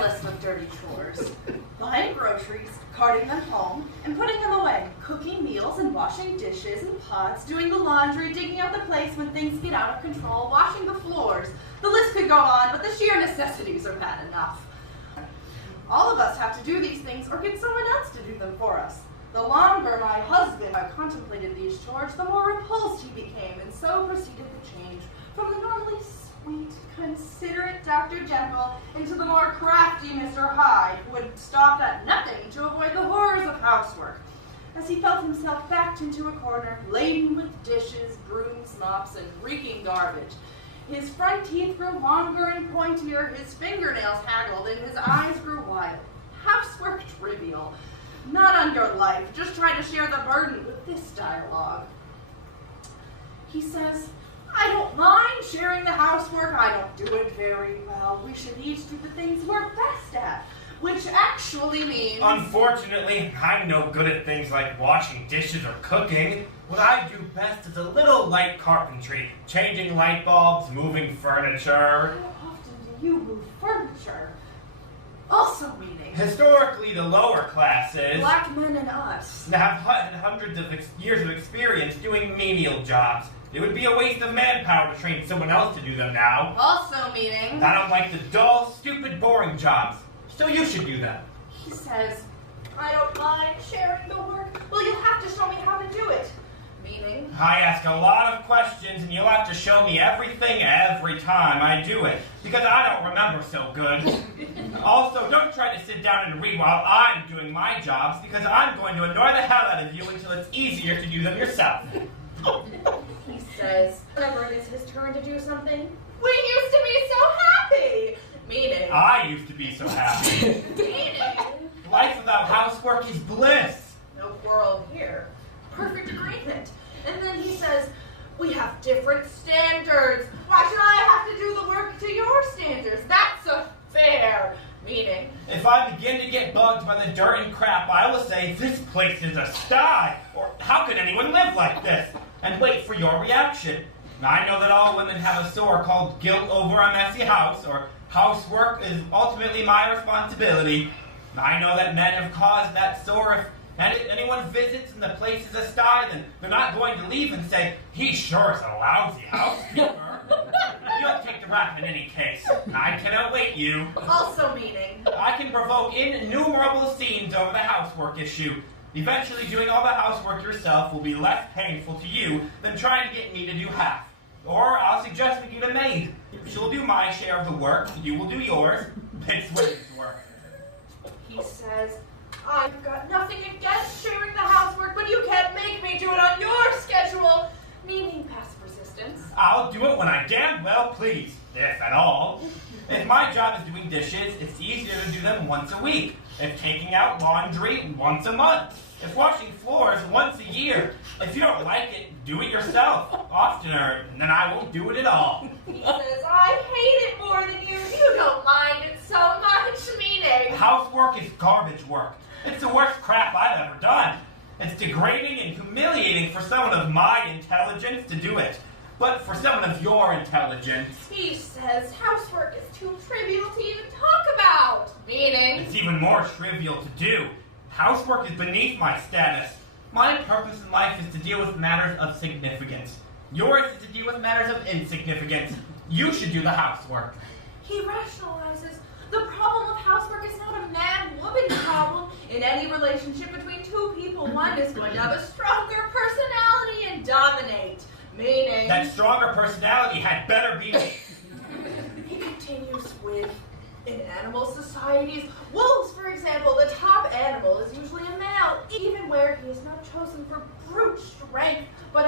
my list of dirty chores. Buying groceries, carting them home, and putting them away. Cooking meals and washing dishes and pots, doing the laundry, digging out the place when things get out of control, washing the floors. The list could go on, but the sheer necessities are bad enough. All of us have to do these things or get someone else to do them for us. The longer my husband contemplated these chores, the more repulsed he became, and so proceeded to change from the normally sweet, considerate Dr. Jekyll into the more crafty Mr. Hyde, who would stop at nothing to avoid the horrors of housework. As he felt himself backed into a corner, laden with dishes, brooms, mops, and reeking garbage, his front teeth grew longer and pointier, his fingernails haggled, and his eyes grew wild. Housework trivial. Not on your life. Just try to share the burden with this dialogue. He says, I don't mind sharing the housework. I don't do it very well. We should each do the things we're best at, which actually means... Unfortunately, I'm no good at things like washing dishes or cooking. What I do best is a little light carpentry, changing light bulbs, moving furniture. How often do you move furniture? Also meaning... Historically, the lower classes... Black men and us. ...have hundreds of years of experience doing menial jobs. It would be a waste of manpower to train someone else to do them now. Also meaning... I don't like the dull, stupid, boring jobs. So you should do them. He says, I don't mind sharing the work. Well, you'll have to show me how to do it. Meaning? I ask a lot of questions, and you'll have to show me everything every time I do it, because I don't remember so good. Also, don't try to sit down and read while I'm doing my jobs, because I'm going to annoy the hell out of you until it's easier to do them yourself. He says, whenever it is his turn to do something, we used to be so happy. Meaning? I used to be so happy. Meaning? Life without housework is bliss. No quarrel here. Perfect agreement. And then he says, we have different standards. Why should I have to do the work to your standards? That's a fair. Meaning? If I begin to get bugged by the dirt and crap, I will say, this place is a sty. Or, how could anyone live like this? And wait for your reaction. I know that all women have a sore called guilt over a messy house, or housework is ultimately my responsibility. I know that men have caused that sore. If anyone visits and the place is a sty, then they're not going to leave and say, he sure is a lousy housekeeper. You'll take the rap in any case. I can await you. Also meaning? I can provoke innumerable scenes over the housework issue. Eventually, doing all the housework yourself will be less painful to you than trying to get me to do half. Or I'll suggest we get a maid. She'll do my share of the work, you will do yours. It's women's work. He says, I've got nothing against sharing the housework, but you can't make me do it on your schedule. Meaning passive resistance. I'll do it when I damn well please, if at all. If my job is doing dishes, it's easier to do them once a week. If taking out laundry, once a month. If washing floors, once a year. If you don't like it, do it yourself, oftener, and then I won't do it at all. He says, I hate it more than you. You don't mind it so much. Meaning? Housework is garbage work. It's the worst crap I've ever done. It's degrading and humiliating for someone of my intelligence to do it. But for someone of your intelligence... He says housework is too trivial to even talk about. Meaning? It's even more trivial to do. Housework is beneath my status. My purpose in life is to deal with matters of significance. Yours is to deal with matters of insignificance. You should do the housework. He rationalizes the problem of housework is not a man-woman problem. In any relationship between two people, one is going to have a stronger personality and dominate. Meaning? That stronger personality had better be me. He continues with, in animal societies, wolves, for example, the top animal is usually a male, even where he is not chosen for brute strength, but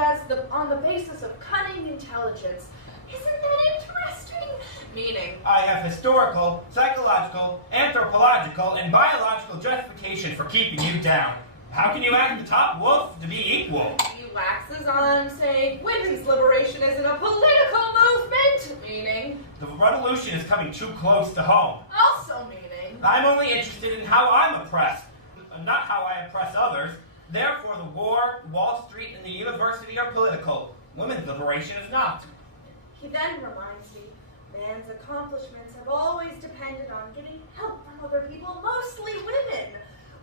on the basis of cunning intelligence. Isn't that interesting? Meaning? I have historical, psychological, anthropological, and biological justification for keeping you down. How can you act the top wolf to be equal? He waxes on, saying, women's liberation isn't a political movement. Meaning? The revolution is coming too close to home. Also meaning? I'm only interested in how I'm oppressed, not how I oppress others. Therefore, the war, Wall Street, and the university are political. Women's liberation is not. He then reminds me, Man's accomplishments have always depended on getting help from other people, mostly women.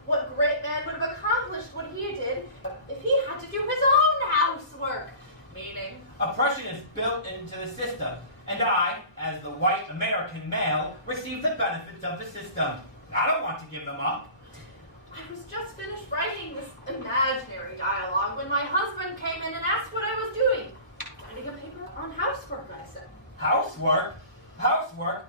What great man would have accomplished what he did if he had to do his own housework? Meaning? Oppression is built into the system, and I, as the white American male, receive the benefits of the system. I don't want to give them up. I was just finished writing this imaginary dialogue when my husband came in and asked what I was doing. Writing a paper on housework, I said. Housework? Housework?